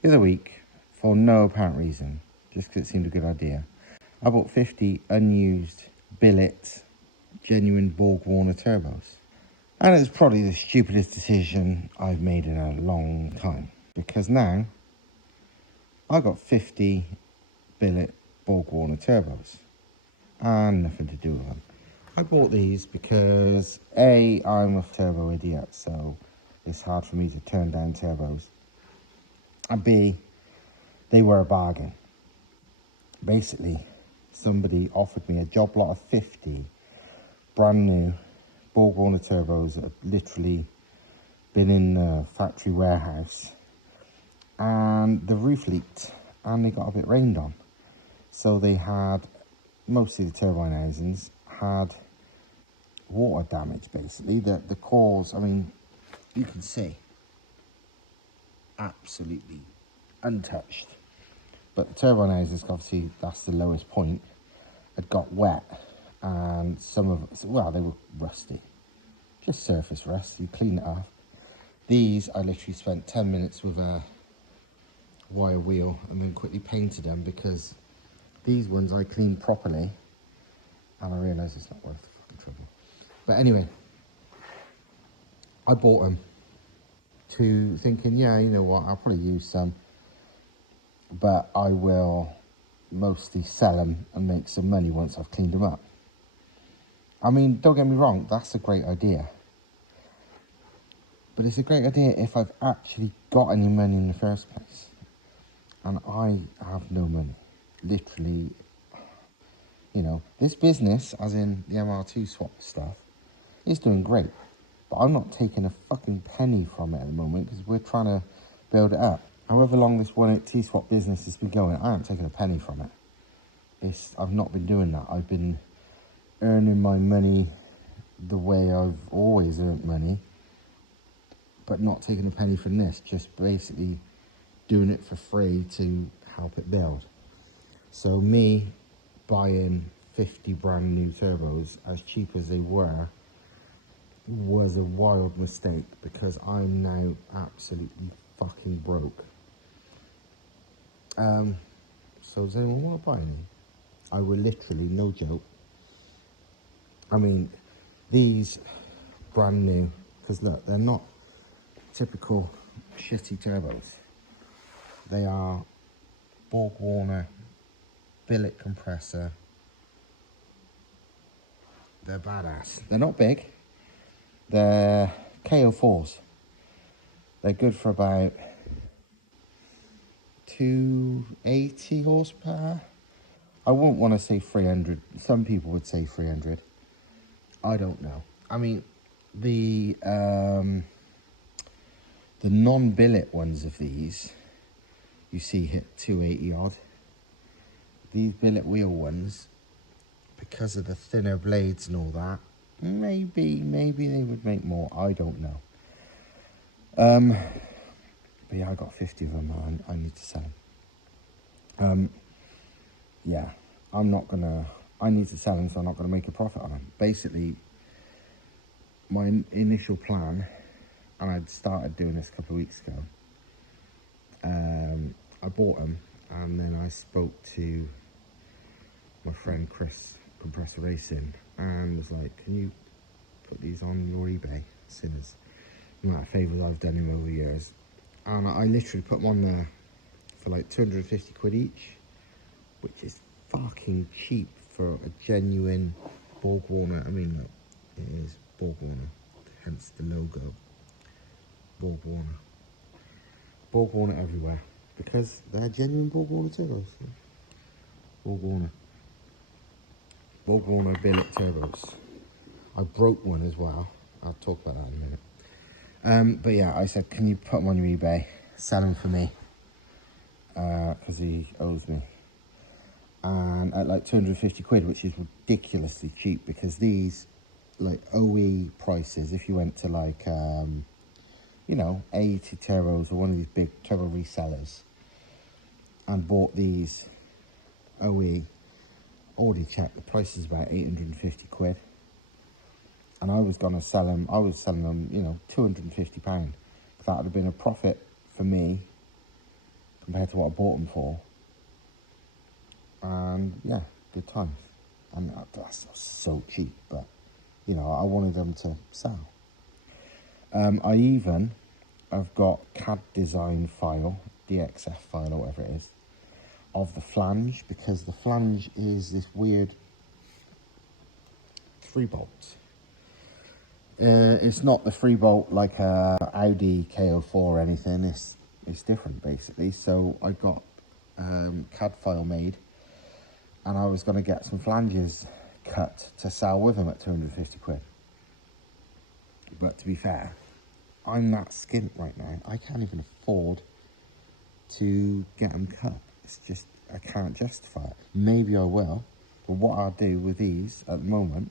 The other week, for no apparent reason, just because it seemed a good idea, I bought 50 unused billet genuine BorgWarner turbos. And it's probably the stupidest decision I've made in a long time, because now I got 50 billet BorgWarner turbos and nothing to do with them. I bought these because A, I'm a turbo idiot, so it's hard for me to turn down turbos, and B, they were a bargain. Basically, somebody offered me a job lot of 50 brand new BorgWarner turbos that have literally been in the factory warehouse, and the roof leaked and they got a bit rained on, so they had, mostly the turbine housings had water damage. Basically the cores, I mean, you can see absolutely untouched, but the turbine houses, obviously that's the lowest point, had got wet, and some of, well, they were rusty, just surface rust. You clean it off. These I literally spent 10 minutes with a wire wheel and then quickly painted them, because these ones I cleaned properly and I realised it's not worth the fucking trouble. But anyway, I bought them to thinking, yeah, you know what, I'll probably use some, but I will mostly sell them and make some money once I've cleaned them up. I mean, don't get me wrong, that's a great idea, but it's a great idea if I've actually got any money in the first place, and I have no money, literally. You know, this business, as in the MR2 swap stuff, is doing great, but I'm not taking a fucking penny from it at the moment, because we're trying to build it up. However long this 1.8T swap business has been going, I haven't taken a penny from it. I've not been doing that. I've been earning my money the way I've always earned money, but not taking a penny from this, just basically doing it for free to help it build. So me buying 50 brand new turbos, as cheap as they were, was a wild mistake, because I'm now absolutely fucking broke. So does anyone want to buy any? I will literally, no joke, I mean, these brand new, because look, they're not typical shitty turbos. They are BorgWarner billet compressor. They're badass. They're not big. They're KO4s. They're good for about 280 horsepower. I wouldn't want to say 300. Some people would say 300. I don't know. I mean, the non-billet ones of these, you see, hit 280 odd. These billet wheel ones, because of the thinner blades and all that, maybe they would make more. I don't know. But yeah, I got 50 of them. I need to sell them. Yeah, I need to sell them, so I'm not gonna make a profit on them. Basically, my initial plan, and I'd started doing this a couple of weeks ago, I bought them, and then I spoke to my friend Chris, Compressor Racing, and was like, can you put these on your eBay, seeing as the amount of favours I've done him over the years. And I literally put them on there for like 250 quid each, which is fucking cheap for a genuine BorgWarner. I mean, look, it is BorgWarner, hence the logo, BorgWarner. BorgWarner everywhere, because they're genuine BorgWarner turbos. BorgWarner billet turbos. I broke one as well. I'll talk about that in a minute. But yeah, I said, can you put them on your eBay, sell them for me, because he owes me, and at like 250 quid, which is ridiculously cheap, because these, like, OE prices, if you went to like you know, AET turbos or one of these big turbo resellers and bought these OE, already checked, the price is about 850 quid. And I was gonna sell them, I was selling them, you know, £250. That would have been a profit for me compared to what I bought them for. And yeah, good times. And that's so cheap, but you know, I wanted them to sell. I've got CAD design file, DXF file or whatever it is, of the flange, because the flange is this weird 3 bolts. It's not the 3 bolt like a Audi KO4 or anything. It's different basically. So I got CAD file made, and I was going to get some flanges cut to sell with them at 250 quid. But to be fair, I'm that skint right now. I can't even afford to get them cut. It's just, I can't justify it. Maybe I will, but what I'll do with these at the moment,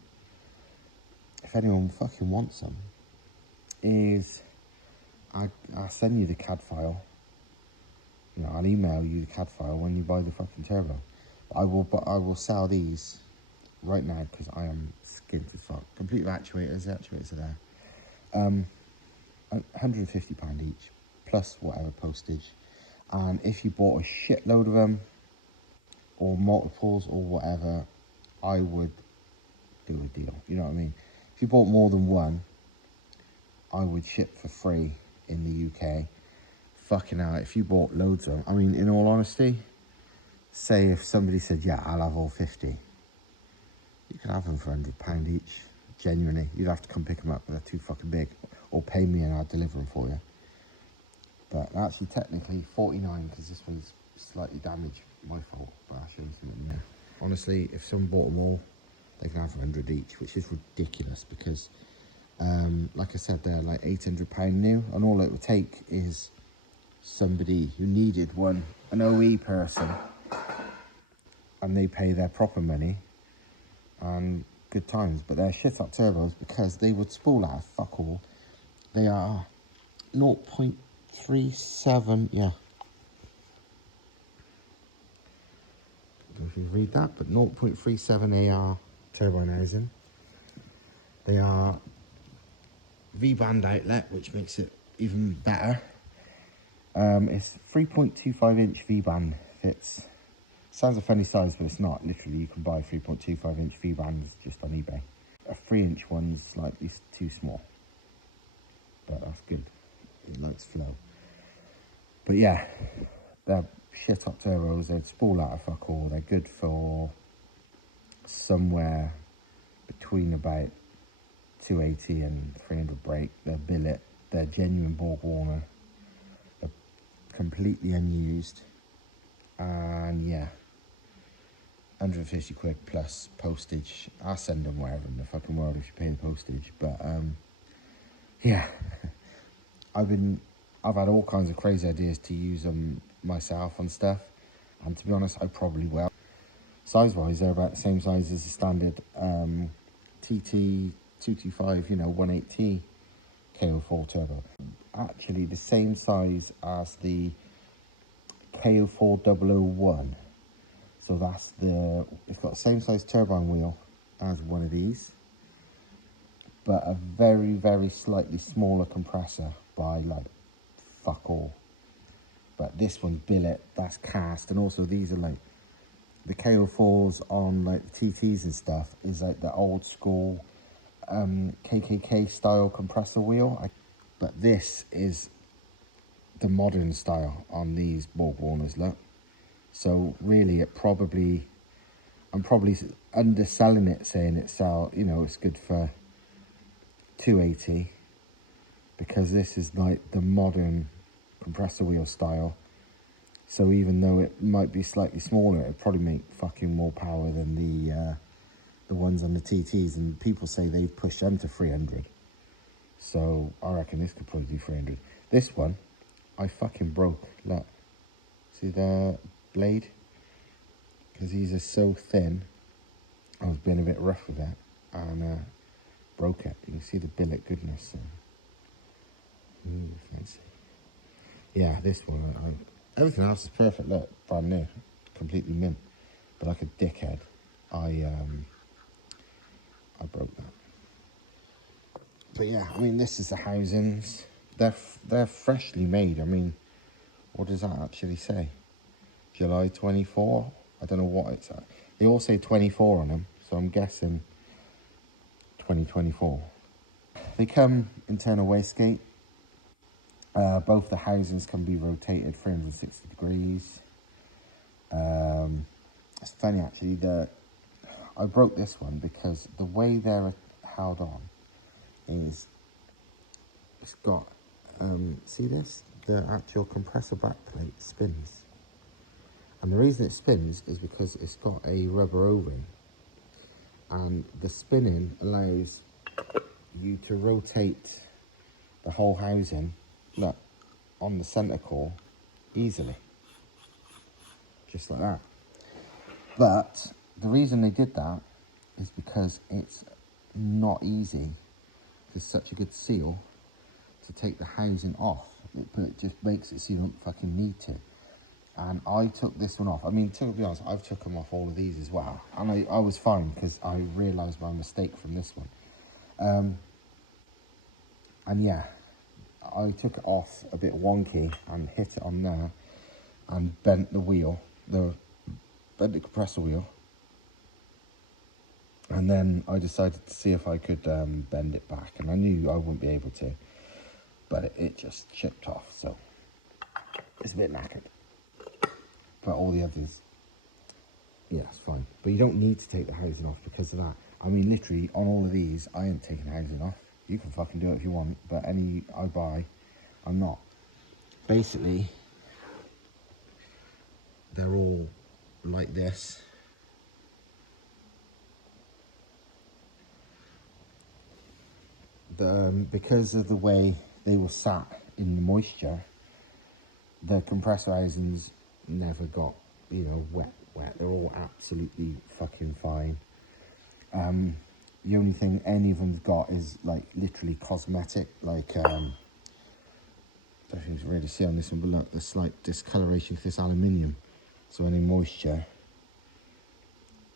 if anyone fucking wants them, is I'll send you the CAD file. You know, I'll email you the CAD file when you buy the fucking turbo. I will sell these right now because I am skint as fuck. Complete with actuators. The actuators are there. £150 each, plus whatever postage. And if you bought a shitload of them, or multiples, or whatever, I would do a deal. You know what I mean? If you bought more than one, I would ship for free in the UK. Fucking hell, if you bought loads of them, I mean, in all honesty, say if somebody said, yeah, I'll have all 50, you can have them for £100 each. Genuinely, you'd have to come pick them up, but they're too fucking big, or pay me and I'll deliver them for you. But actually, technically, 49 because this one's slightly damaged. My fault, but I'll show you something in there. Honestly, if someone bought them all, they can have 100 each, which is ridiculous because, like I said, they're like £800 new, and all it would take is somebody who needed one, an OE person, and they pay their proper money, and good times. But they're shit up turbos because they would spool out of fuck all. They are 0.37, yeah. I don't know if you read that, but 0.37 AR turbine housing. They are V-band outlet, which makes it even better. It's 3.25 inch V-band fits. Sounds a funny size, but it's not. Literally, you can buy 3.25 inch V-bands just on eBay. A 3-inch one's slightly too small, but that's good. It likes flow. But yeah, they're shit hot turbos. They'd spool out of fuck all. They're good for somewhere between about 280 and 300 brake. They're billet. They're genuine BorgWarner. They're completely unused. And yeah, 150 quid plus postage. I'll send them wherever in the fucking world if you pay the postage. But yeah, I've had all kinds of crazy ideas to use them myself and stuff, and to be honest, I probably will. Size wise, they're about the same size as the standard TT 225, you know, 180 KO4 turbo. Actually the same size as the KO4 001. So that's it's got the same size turbine wheel as one of these, but a very, very slightly smaller compressor by like fuck all. But this one's billet, that's cast, and also these are like, the KO4s on like the TTs and stuff is like the old school KKK style compressor wheel. But this is the modern style on these BorgWarners, look. So really I'm probably underselling it, saying it's it's good for 280, because this is like the modern compressor wheel style. So even though it might be slightly smaller, it'd probably make fucking more power than the ones on the TTs, and people say they've pushed them to 300. So I reckon this could probably do 300. This one, I fucking broke. Look, see the blade? Because these are so thin, I was being a bit rough with that, and broke it. You can see the billet goodness. So. Ooh, fancy. Yeah, this one, everything else is perfect. Look, brand new, completely mint. But like a dickhead, I broke that. But yeah, I mean, this is the housings. They're freshly made. I mean, What does that actually say? July 24? I don't know what it's at. They all say 24 on them, so I'm guessing 2024. They come internal wastegate. Both the housings can be rotated 360 degrees. It's funny actually, I broke this one because the way they're held on is it's got, see this? The actual compressor backplate spins. And the reason it spins is because it's got a rubber O-ring. And the spinning allows you to rotate the whole housing, look, on the centre core easily. Just like that. But the reason they did that is because it's not easy. It's such a good seal to take the housing off, but it just makes it so you don't fucking need to. And I took this one off. I mean, to be honest, I've took them off all of these as well, and I was fine because I realised my mistake from this one. And yeah, I took it off a bit wonky and hit it on there and bent the wheel, bent the compressor wheel. And then I decided to see if I could bend it back, and I knew I wouldn't be able to, but it just chipped off, so it's a bit knackered. But all the others, yeah, it's fine. But you don't need to take the housing off because of that. I mean, literally, on all of these, I ain't taking the housing off. You can fucking do it if you want, but any I buy, I'm not. Basically, they're all like this. Because of the way they were sat in the moisture, the compressor housings never got, you know, wet. They're all absolutely fucking fine. The only thing any of them's got is like literally cosmetic, like I don't think it's really to see on this one, but look, the slight discoloration of this aluminium. So any moisture,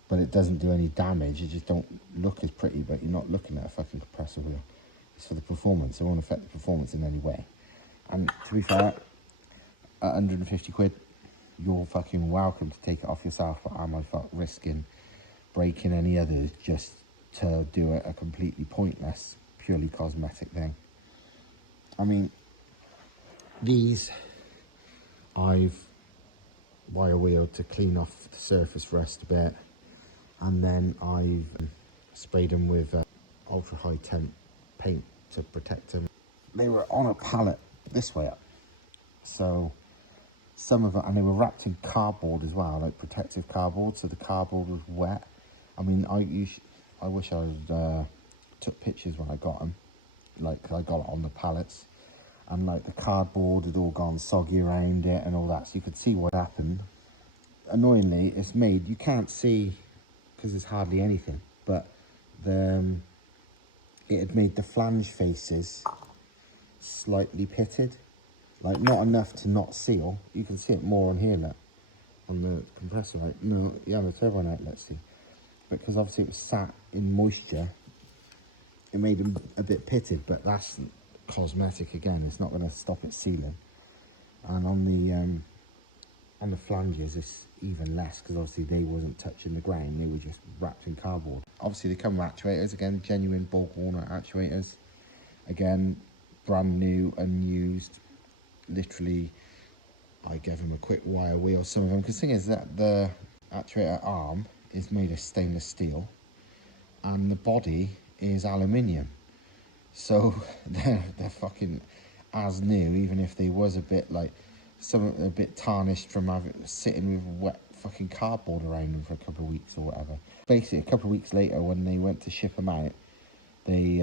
but it doesn't do any damage. It just don't look as pretty, but you're not looking at a fucking compressor wheel. It's for the performance. It won't affect the performance in any way. And to be fair, at 150 quid, you're fucking welcome to take it off yourself, but am I risking breaking any others just to do a completely pointless, purely cosmetic thing? I mean, these I've wire wheeled to clean off the surface rust a bit, and then I've sprayed them with ultra high temp paint to protect them. They were on a pallet this way up, so some of it, and they were wrapped in cardboard as well, like protective cardboard, so the cardboard was wet. I mean, I wish I had took pictures when I got them, like, 'cause I got it on the pallets, and like the cardboard had all gone soggy around it and all that, so you could see what happened. Annoyingly, it's made, you can't see because there's hardly anything, but it had made the flange faces slightly pitted, like not enough to not seal. You can see it more on here, look, on the compressor, right? No, yeah, the turbine outlet, see. Because obviously it was sat in moisture, it made them a bit pitted, but that's cosmetic again. It's not going to stop it sealing. And on the flanges, it's even less because obviously they wasn't touching the ground. They were just wrapped in cardboard. Obviously they come with actuators, again, genuine BorgWarner actuators. Again, brand new, unused. Literally, I gave them a quick wire wheel, some of them. Because the thing is that the actuator arm is made of stainless steel and the body is aluminium. So they're fucking as new, even if they was a bit like, a bit tarnished from sitting with wet fucking cardboard around them for a couple of weeks or whatever. Basically, a couple of weeks later, when they went to ship them out, they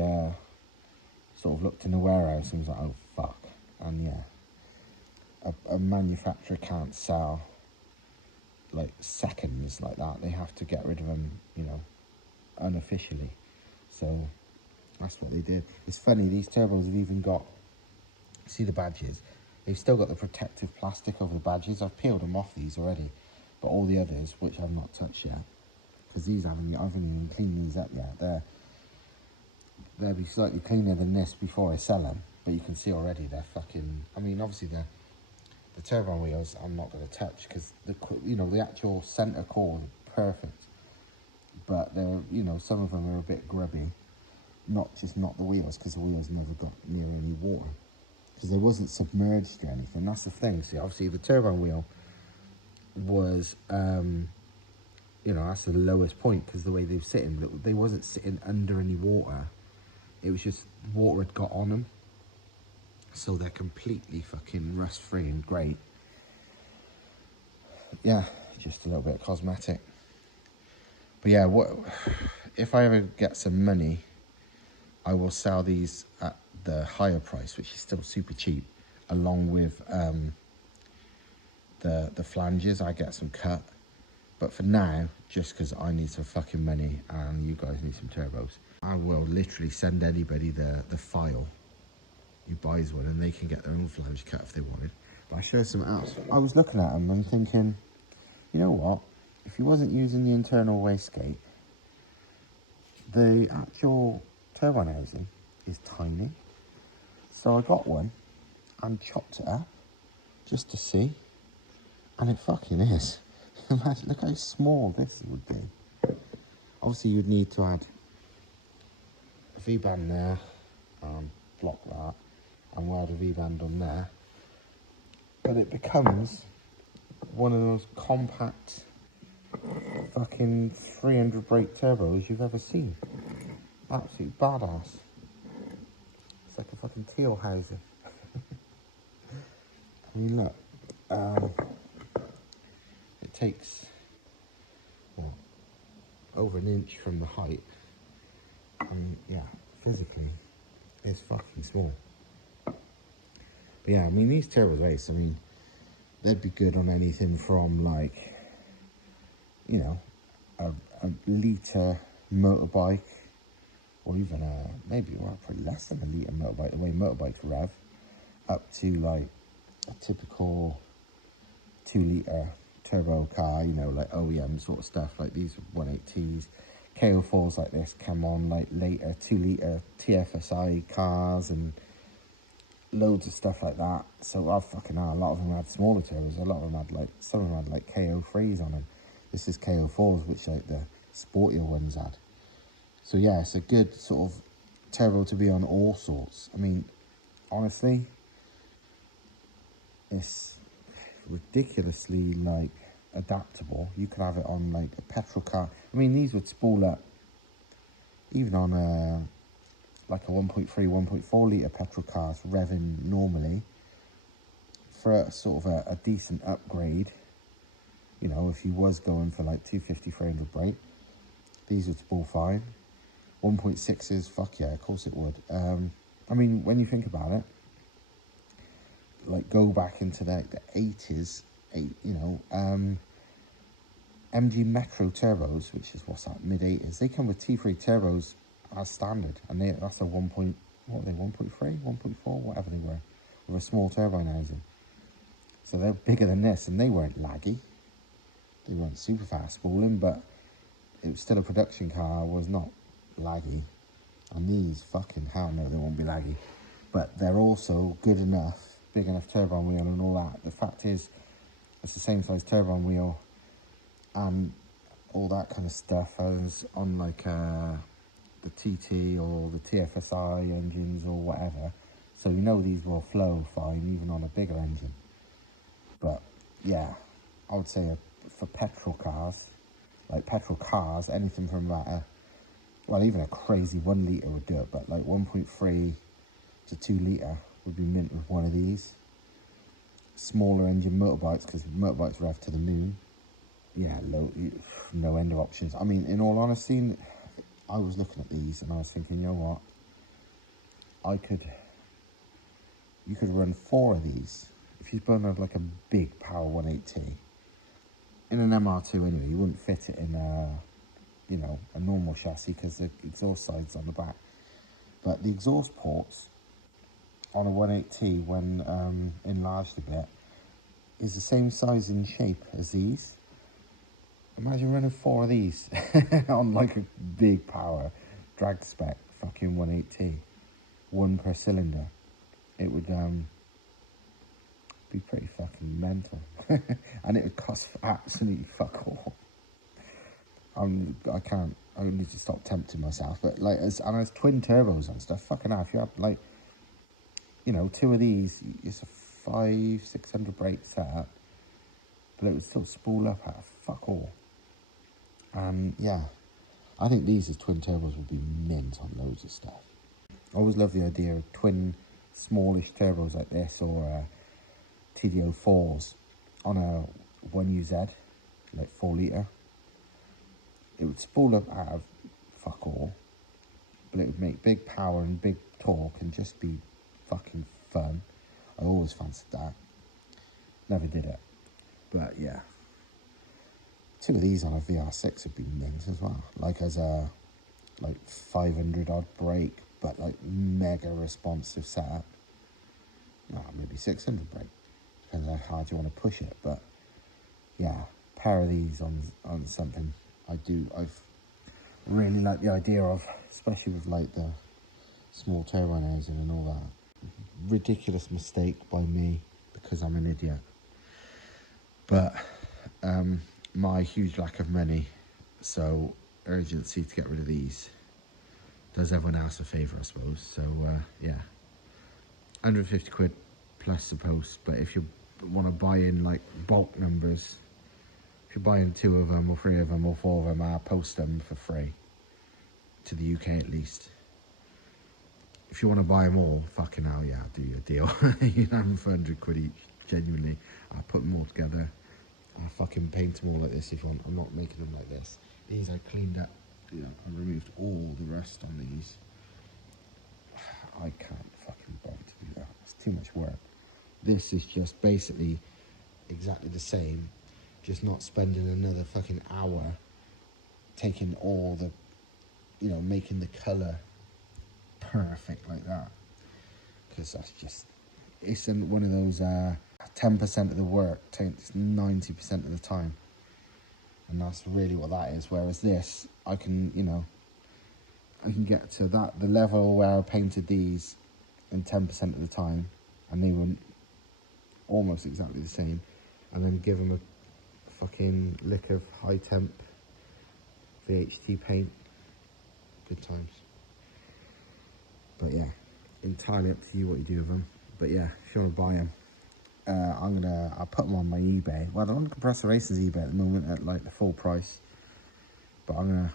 sort of looked in the warehouse and was like, oh fuck. And yeah, a manufacturer can't sell like seconds like that. They have to get rid of them, you know, unofficially. So that's what they did. It's funny, these turbos have even got, see the badges? They've still got the protective plastic over the badges. I've peeled them off these already, but all the others, which I've not touched yet, because these I haven't even cleaned these up yet. They'll be slightly cleaner than this before I sell them, but you can see already they're fucking, I mean, obviously the The turbine wheels I'm not going to touch because the actual center core is perfect, but they're some of them are a bit grubby. Not the wheels, because the wheels never got near any water because they wasn't submerged or anything. That's the thing. See, obviously the turbine wheel was that's the lowest point because the way they were sitting, they wasn't sitting under any water. It was just water had got on them. So they're completely fucking rust free and great. Yeah, just a little bit of cosmetic. But yeah, if I ever get some money, I will sell these at the higher price, which is still super cheap, along with the flanges. I get some cut. But for now, just because I need some fucking money and you guys need some turbos, I will literally send anybody the file who buys one, and they can get their own flange cut if they wanted. But I show something else. I was looking at them and thinking, you know what? If he wasn't using the internal wastegate, the actual turbine housing is tiny. So I got one and chopped it up just to see, and it fucking is. Imagine, look how small this would be. Obviously you'd need to add a V-band there, block that, and we'll add a V-band on there. But it becomes one of the most compact fucking 300 brake turbos you've ever seen. Absolutely badass. It's like a fucking teal housing. I mean, look, it takes over an inch from the height, and yeah, physically it's fucking small. But yeah, I mean, these turbos race, I mean, they'd be good on anything from like, a litre motorbike, or even maybe probably less than a litre motorbike, the way motorbikes rev, up to like a typical 2 litre turbo car, like OEM sort of stuff, like these 180s. KO4s like this come on like later 2 litre TFSI cars and loads of stuff like that. So a lot of them had smaller turbos. A lot of them had some of them had like KO3s on them. This is KO4s, which like the sportier ones had. So yeah, it's a good sort of turbo to be on all sorts. I mean, honestly, it's ridiculously like adaptable. You could have it on like a petrol car. I mean, these would spool up even on like a 1.3, 1.4 litre petrol cars revving normally for a sort of a decent upgrade. If you was going for like 250, 300 brake, these would spool fine. 1.6s, fuck yeah, of course it would. I mean, when you think about it, like go back into the 80s, MG Metro turbos, which is mid 80s, they come with T3 turbos as standard, and that's a 1.3, 1.4, whatever they were, with a small turbine housing. So they're bigger than this, and they weren't laggy. They weren't super fast spooling, but it was still a production car, was not laggy. And these, fucking hell no, they won't be laggy. But they're also good enough, big enough turbine wheel and all that. The fact is, it's the same size turbine wheel and all that kind of stuff as on like the TT or the TFSI engines or whatever. So these will flow fine even on a bigger engine. But yeah, I would say for petrol cars, anything from about even a crazy 1 litre would do it, but like 1.3 to 2 litre would be mint with one of these. Smaller engine motorbikes, because motorbikes rev to the moon. Yeah, no end of options. I mean, in all honesty, I was looking at these and I was thinking, you know what? You could run 4 of these if you burn like a big power 180 in an MR2 anyway. You wouldn't fit it in a normal chassis because the exhaust side's on the back. But the exhaust ports on a 180 when enlarged a bit is the same size and shape as these. Imagine running 4 of these on like a big power drag spec fucking 180, 1 per cylinder. It would be pretty fucking mental. And it would cost absolutely fuck all. I need to stop tempting myself. But like, as twin turbos and stuff, fucking hell, if you have like, you know, two of these, it's a 500-600 brake setup, but it would still spool up at fuck all. Yeah, I think these as twin turbos would be mint on loads of stuff. I always love the idea of twin smallish turbos like this, or TDO4s on a 1UZ, like 4 litre. It would spool up out of fuck all, but it would make big power and big torque and just be fucking fun. I always fancied that. Never did it. But yeah. Two of these on a VR6 would be mint as well. Like as a 500 odd brake, but like mega responsive setup. No, maybe 600 brake. Depends on how hard you want to push it. But yeah, a pair of these on something I've really like the idea of, especially with like the small turbine housing and all that. Ridiculous mistake by me because I'm an idiot. But my huge lack of money, so urgency to get rid of these does everyone else a favour, I suppose. So yeah, 150 quid plus the post. But if you want to buy in like bulk numbers, if you're buying 2 of them or 3 of them or 4 of them, I'll post them for free to the UK at least. If you want to buy them all, fucking hell, yeah, I'll do you a deal. You can have them for 100 quid each, genuinely. I'll put them all together. I'll fucking paint them all like this if you want. I'm not making them like this. These I cleaned up, you know, I removed all the rust on these. I can't fucking bother to do that. It's too much work. This is just basically exactly the same, just not spending another fucking hour taking all the, you know, making the colour perfect like that. Because that's just, it's one of those 10% of the work takes 90% of the time. And that's really what that is. Whereas this, I can, you know, I can get to that, the level where I painted these in 10% of the time, and they were almost exactly the same, and then give them a fucking lick of high temp VHT paint. Good times. But yeah, entirely up to you what you do with them. But yeah, if you want to buy them, I'll put them on my eBay. Well, they're on Compressor Racer's eBay at the moment at like the full price, but I'm gonna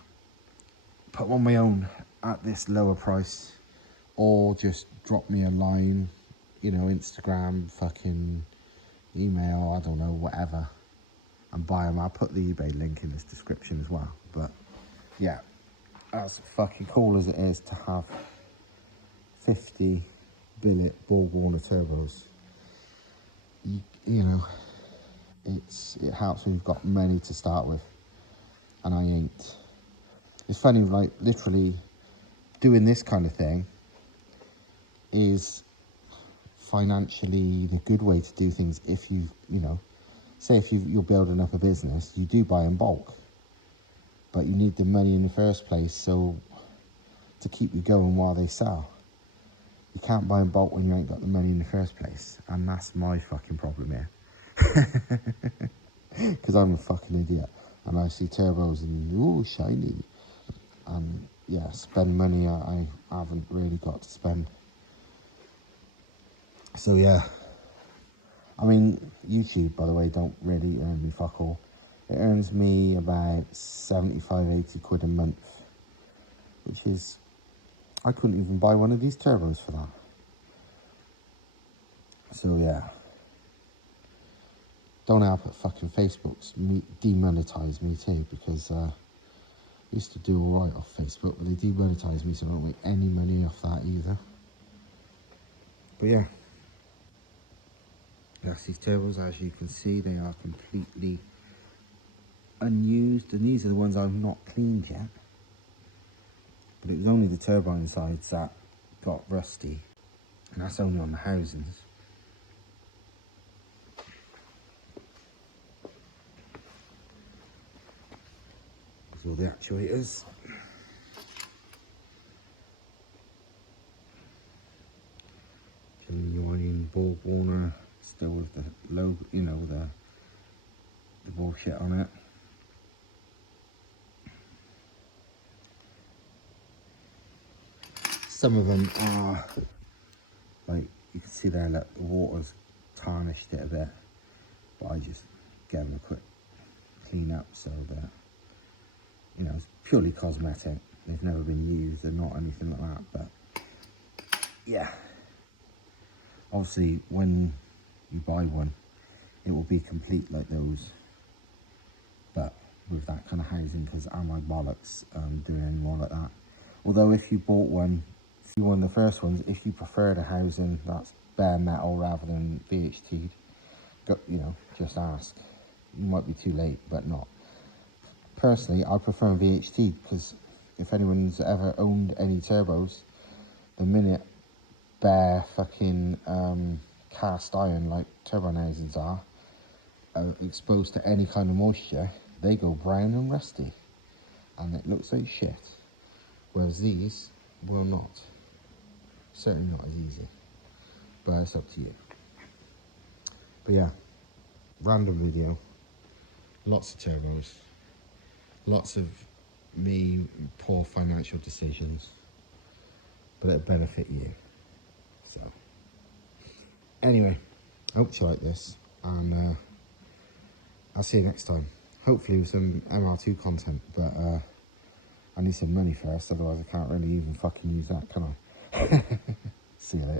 put them on my own at this lower price, or just drop me a line, you know, Instagram, fucking email, I don't know, whatever, and buy them. I'll put the eBay link in this description as well. But yeah, as fucking cool as it is to have 50 billet BorgWarner turbos, you know, it helps when you've got money to start with, and I ain't. It's funny, like literally doing this kind of thing is financially the good way to do things. If you know, say if you're building up a business, you do buy in bulk, but you need the money in the first place, so to keep you going while they sell. You can't buy in bulk when you ain't got the money in the first place, and that's my fucking problem here. Because I'm a fucking idiot, and I see turbos and ooh, shiny, and yeah, spend money I haven't really got to spend. So yeah, I mean, YouTube, by the way, don't really earn me fuck all. It earns me about 75-80 quid a month, which is, I couldn't even buy one of these turbos for that. So yeah, don't help at fucking Facebook's demonetize me too, because I used to do alright off Facebook, but they demonetize me, so I don't make any money off that either. But yeah, that's these turbos. As you can see, they are completely unused, and these are the ones I've not cleaned yet. But it was only the turbine sides that got rusty, and that's only on the housings. There's all the actuators. Genuine BorgWarner still with the logo, you know, the bullshit on it. Some of them are, like, you can see there, look, the water's tarnished it a bit, but I just gave them a quick clean up, so that, you know, it's purely cosmetic. They've never been used, they're not anything like that, but yeah. Obviously, when you buy one, it will be complete like those, but with that kind of housing, because am I bollocks doing any more like that. Although if you bought one, if you were one of the first ones, if you prefer the housing that's bare metal rather than VHT, you know, just ask. You might be too late, but not. Personally, I prefer VHT, because if anyone's ever owned any turbos, the minute bare fucking cast iron like turbo housings are exposed to any kind of moisture, they go brown and rusty, and it looks like shit. Whereas these will not. Certainly not as easy, but it's up to you. But yeah, random video, lots of turbos, lots of me poor financial decisions, but it'll benefit you. So anyway, I hope you like this, and I'll see you next time. Hopefully with some MR2 content, but I need some money first, otherwise I can't really even fucking use that, can I? See you later.